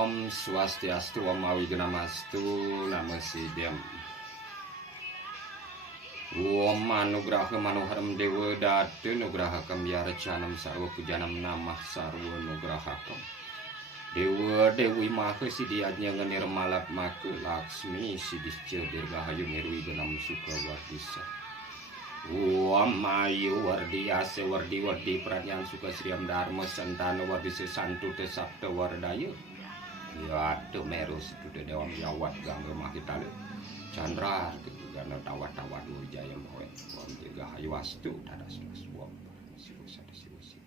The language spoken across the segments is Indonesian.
Om Swastiastu, Om Awiganastu, Namo Siddham. Om Anugraha Manoharam Dewa Datu Nugraha Kambyara Chanam Sarwa Pujanam Namah Sarwa Nugrahakam. Dewa Dewi Maha Sidiadnya Nirmalap Maka Laksmi Sidisca Dirgahayu Nirwi Ganam Suka Wardisa. Om Ayu Wardi Ase Wardi Wardi Pranyan Suka Sriam Dharma Santana Wardi Sesantu Tesakta Wardayu. Ya tu meru setude Dewam Yawat Gangga Mahitalu. Chandra Gana Tawat-tawat Nurjaya Mawet. Om Dirgahayu Astu Tadas Wam Siwasada Siwasi.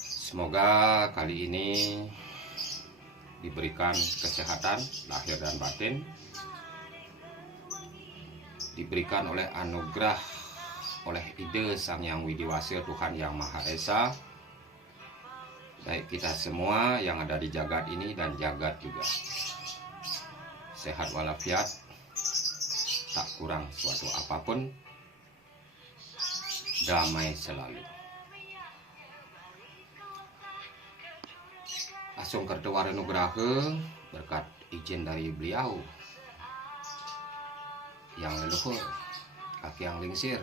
Semoga kali ini diberikan kesehatan lahir dan batin, diberikan oleh anugerah oleh ide Sang Yang Widiwasir Tuhan Yang Maha Esa, baik kita semua yang ada di jagat ini dan jagat juga sehat walafiat, tak kurang suatu apapun, damai selalu. Asung Kertawara Nugraha berkat izin dari beliau yang leluhur, kaki yang lingsir,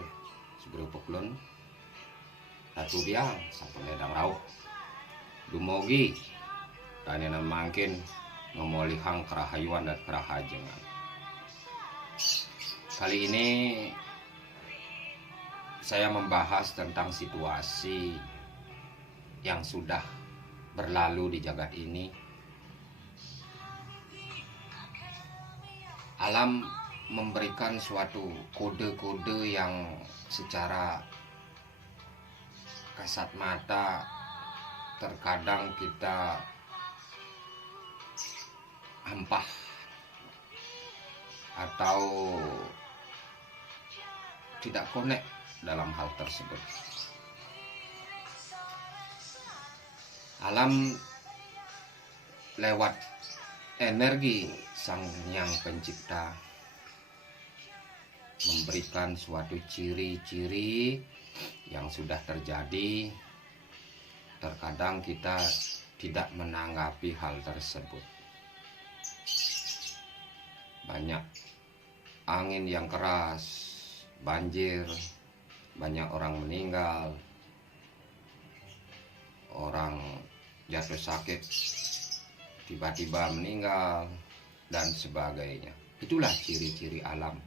segera pekulun, Ratu Biang, sampai ledang rauh, Dumogi, dan yang mangkin memolihang kerahayuan dan kerahajengan. Kali ini saya membahas tentang situasi yang sudah berlalu di jagat ini. Alam memberikan suatu kode-kode yang secara kasat mata terkadang kita hampah atau tidak connect dalam hal tersebut. Alam lewat energi Sang Yang Pencipta memberikan suatu ciri-ciri yang sudah terjadi. Terkadang kita tidak menanggapi hal tersebut. Banyak angin yang keras, banjir, banyak orang meninggal, orang jatuh sakit, tiba-tiba meninggal, dan sebagainya. Itulah ciri-ciri alam.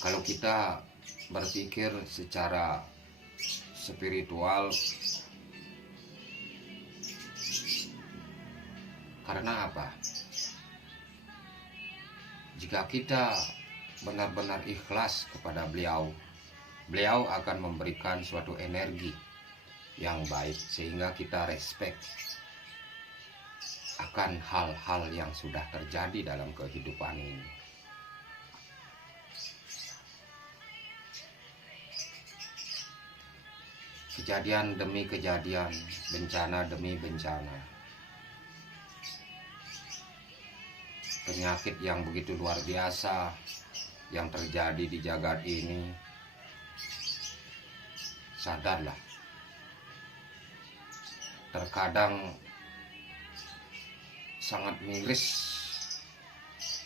Kalau kita berpikir secara spiritual, karena apa? Jika kita benar-benar ikhlas kepada beliau, beliau akan memberikan suatu energi yang baik sehingga kita respect akan hal-hal yang sudah terjadi dalam kehidupan ini. Kejadian demi kejadian, bencana demi bencana, penyakit yang begitu luar biasa yang terjadi di jagat ini. Sadarlah, terkadang sangat miris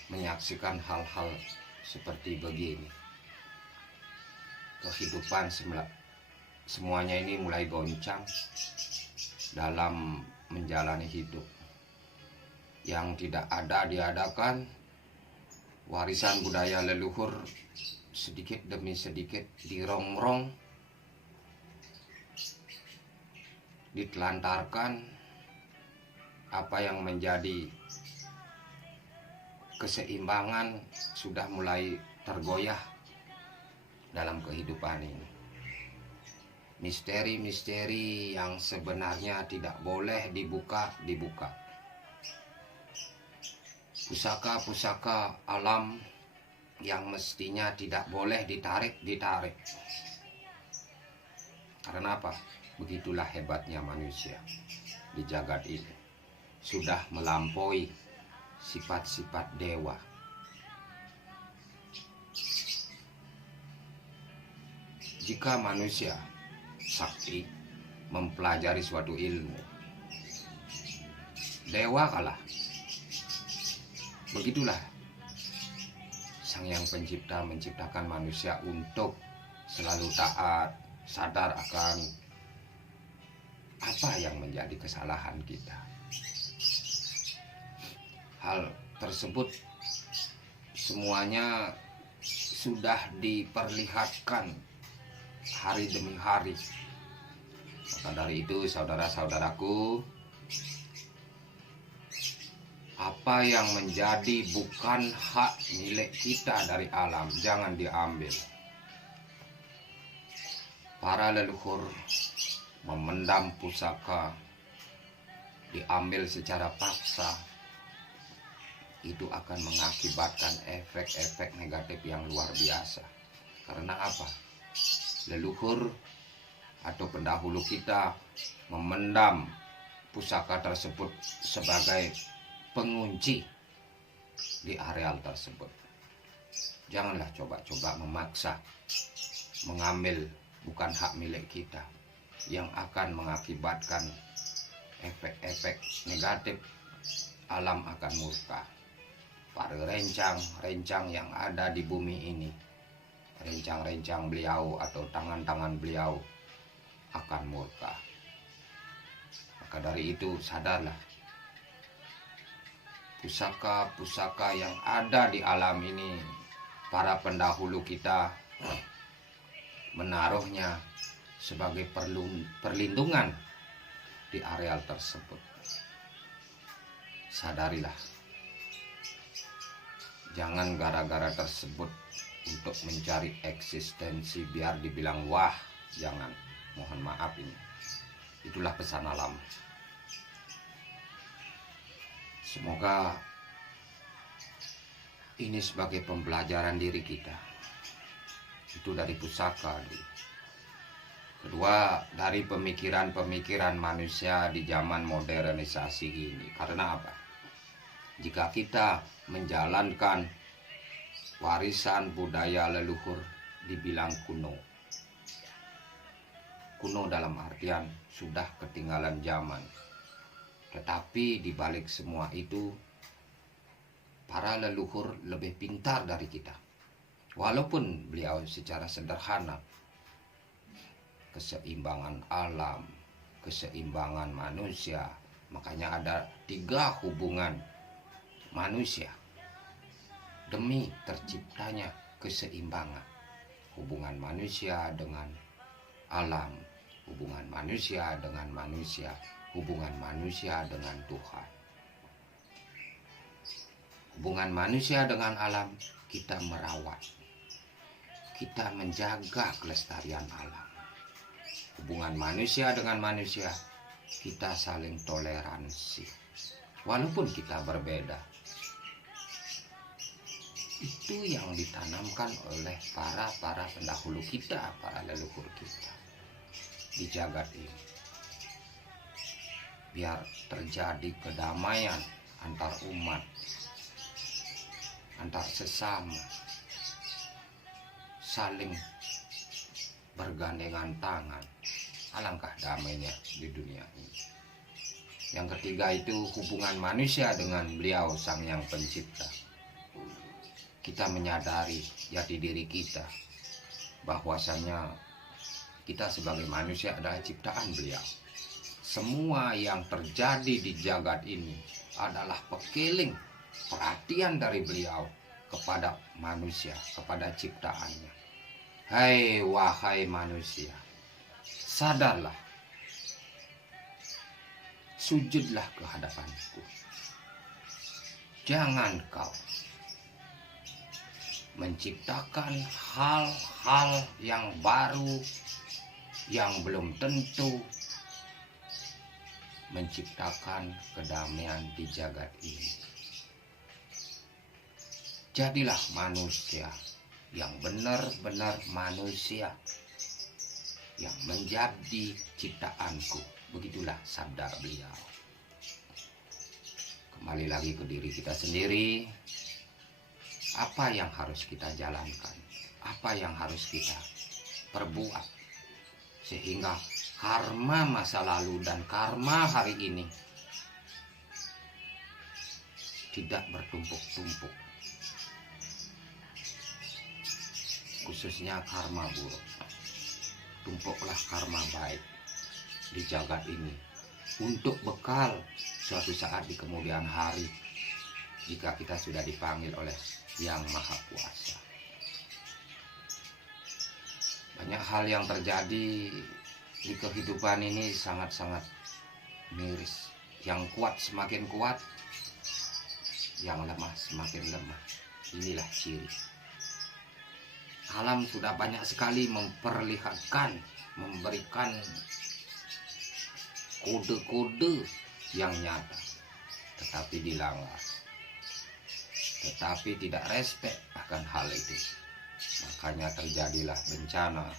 menyaksikan hal-hal seperti begini. Kehidupan semuanya ini mulai goncang dalam menjalani hidup. Yang tidak ada diadakan, warisan budaya leluhur sedikit demi sedikit dirongrong, ditelantarkan. Apa yang menjadi keseimbangan sudah mulai tergoyah dalam kehidupan ini. Misteri-misteri yang sebenarnya tidak boleh dibuka. Pusaka-pusaka alam yang mestinya tidak boleh ditarik. Karena apa? Begitulah hebatnya manusia di jagat ini. Sudah melampaui sifat-sifat dewa. Jika manusia sakti, mempelajari suatu ilmu. Dewa kalah. Begitulah Sang Yang Pencipta menciptakan manusia untuk selalu taat, sadar akan apa yang menjadi kesalahan kita. Hal tersebut semuanya sudah diperlihatkan hari demi hari. Maka dari itu saudara-saudaraku, apa yang menjadi bukan hak milik kita dari alam jangan diambil. Para leluhur memendam pusaka diambil secara paksa, itu akan mengakibatkan efek-efek negatif yang luar biasa. Karena apa? Leluhur atau pendahulu kita memendam pusaka tersebut sebagai pengunci di areal tersebut. Janganlah coba-coba memaksa mengambil bukan hak milik kita yang akan mengakibatkan efek-efek negatif. Alam akan murka. Para rencang-rencang yang ada di bumi ini, rencang-rencang beliau atau tangan-tangan beliau akan murka. Maka dari itu sadarlah, pusaka-pusaka yang ada di alam ini, para pendahulu kita menaruhnya sebagai perlindungan di areal tersebut. Sadarilah, jangan gara-gara tersebut untuk mencari eksistensi biar dibilang wah, jangan. Mohon maaf ini. Itulah pesan alam. Semoga ini sebagai pembelajaran diri kita. Itu dari pusaka. Kedua, dari pemikiran-pemikiran manusia di zaman modernisasi ini. Karena apa? Jika kita menjalankan warisan budaya leluhur dibilang kuno. Kuno dalam artian sudah ketinggalan zaman. Tetapi di balik semua itu, para leluhur lebih pintar dari kita. Walaupun beliau secara sederhana, keseimbangan alam, keseimbangan manusia. Makanya ada 3 hubungan manusia demi terciptanya keseimbangan. Hubungan manusia dengan alam, hubungan manusia dengan manusia, hubungan manusia dengan Tuhan. Hubungan manusia dengan alam, kita merawat, kita menjaga kelestarian alam. Hubungan manusia dengan manusia, kita saling toleransi. Walaupun kita berbeda. Itu yang ditanamkan oleh para pendahulu kita, para leluhur kita di jagat ini. Biar terjadi kedamaian antar umat, antar sesama, saling bergandengan tangan. Alangkah damainya di dunia ini. Yang ketiga itu hubungan manusia dengan beliau Sang Yang Pencipta. Kita menyadari jati diri kita, bahwasannya kita sebagai manusia adalah ciptaan beliau. Semua yang terjadi di jagat ini adalah pekeling perhatian dari beliau kepada manusia, kepada ciptaannya. Hai wahai manusia, sadarlah, sujudlah ke hadapanku. Jangan kau menciptakan hal-hal yang baru, yang belum tentu menciptakan kedamaian di jagat ini. Jadilah manusia yang benar-benar manusia, yang menjadi ciptaanku. Begitulah sabda beliau. Kembali lagi ke diri kita sendiri. Apa yang harus kita jalankan? Apa yang harus kita perbuat? Sehingga karma masa lalu dan karma hari ini tidak bertumpuk-tumpuk, khususnya karma buruk. Tumpuklah karma baik di jagat ini untuk bekal suatu saat di kemudian hari jika kita sudah dipanggil oleh Yang Maha Kuasa. Banyak hal yang terjadi di kehidupan ini sangat-sangat miris. Yang kuat semakin kuat, yang lemah semakin lemah. Inilah ciri. Alam sudah banyak sekali memperlihatkan, memberikan kode-kode yang nyata, tetapi dilanggar, tetapi tidak respek akan hal itu. Makanya terjadilah bencana,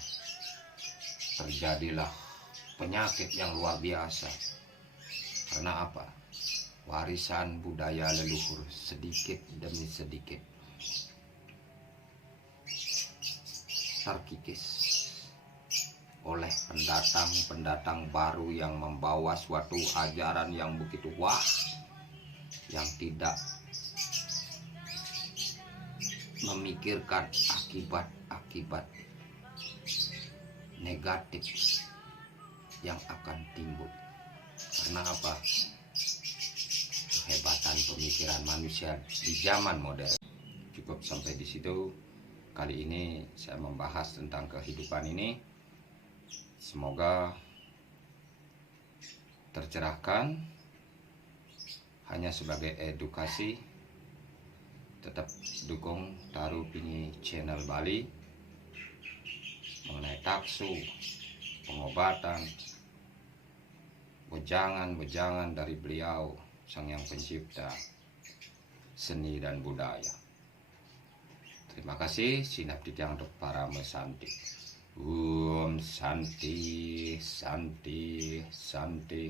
terjadilah penyakit yang luar biasa. Karena apa? Warisan budaya leluhur sedikit demi sedikit terkikis oleh pendatang-pendatang baru yang membawa suatu ajaran yang begitu wah, yang tidak memikirkan akibat-akibat negatif yang akan timbul. Karena apa? Kehebatan pemikiran manusia di zaman modern. Cukup sampai di situ. Kali ini saya membahas tentang kehidupan ini. Semoga tercerahkan, hanya sebagai edukasi. Tetap dukung Tarupini Channel Bali mengenai taksu, pengobatan, wejangan-wejangan dari beliau Sang Yang Pencipta seni dan budaya. Terima kasih. Sinaptitang untuk para mesanti. Santi, Santi, Santi.